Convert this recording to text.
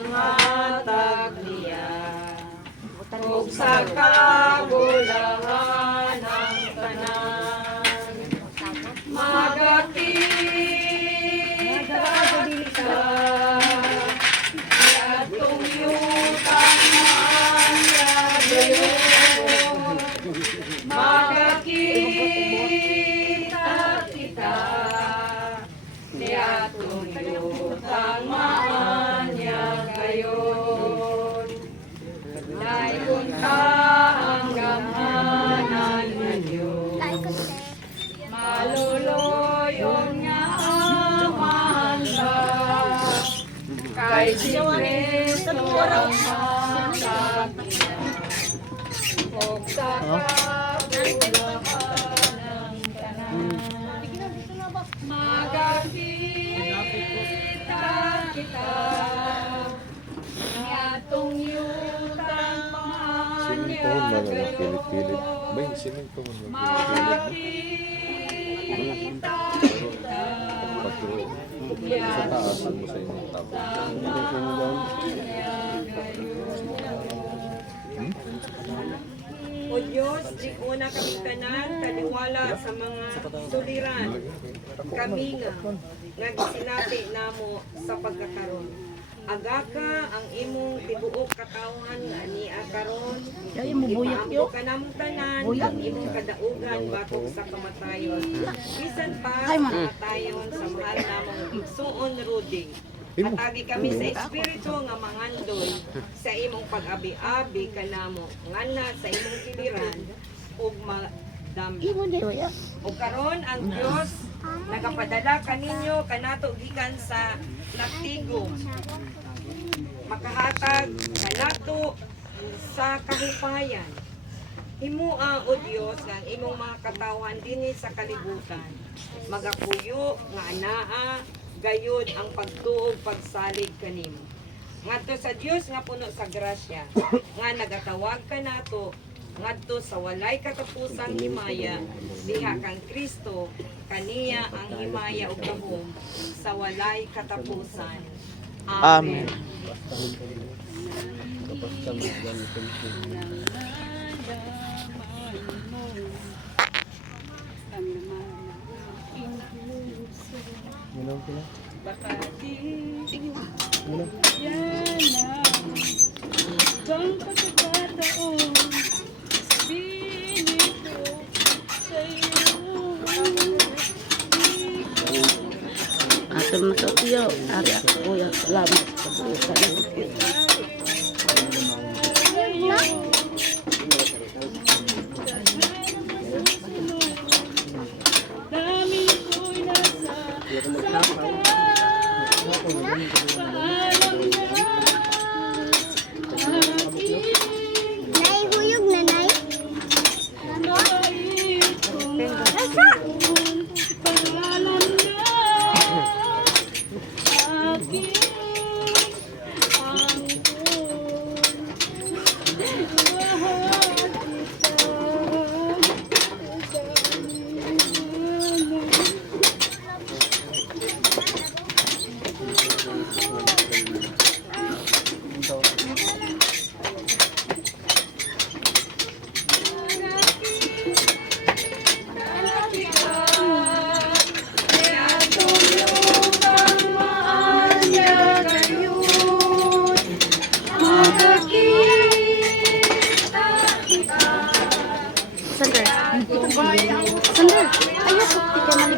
pangatag niya. Ug sa kagulahan ng tanan, magakita kita, yatong yutang niya gayon. Magakita kita, yatong yutang niya gayon. Dayon ka ang gamanan na Diyos, maluluyon nga amahan ka, kay si Kristo ang hatag niya. O sa kagulahan ng tanan, magakita kita, yatong yutang niya gayon. Magakita kita, yatong yutang niya gayon. O Diyos, di una kami tanan, kaniwala sa mga suliran. Kami nga nagsinati namo sa pagkakaroon. Agaka ang imong tibuok katawhan nga niya karon. Ipaampo ka namong tanan, ang imong kadaugan batok sa kamatayon. Bisan pa sa kamatayon sa mahal namong igsuon Rudy. Atagi kami sa espiritu nga mangandoy sa imong pag-abi-abi kanamo ngana sa imong piliran ug madami. Ug karon ang Dios nagapadala kaninyo kanato gikan sa natigom, makahatag kanato sa kahupayan. Himua o Dios nga ang imong mga katawhan dinhi sa kalibutan, magapuyo nga anaa gayud ang pagtuog pagsalig kanimo. Ngadto sa Dios nga puno sa grasya, nga nagatawag kanato ngadto sa walay katapusang himaya, diha kang Kristo, kaniya ang himaya ug gahom sa walay katapusan. Amen. Atur na sa tiyo, ari ako kuya, salamat sa buusan. Naihuyog na, Nay. Sandal. Ayoko, tika na.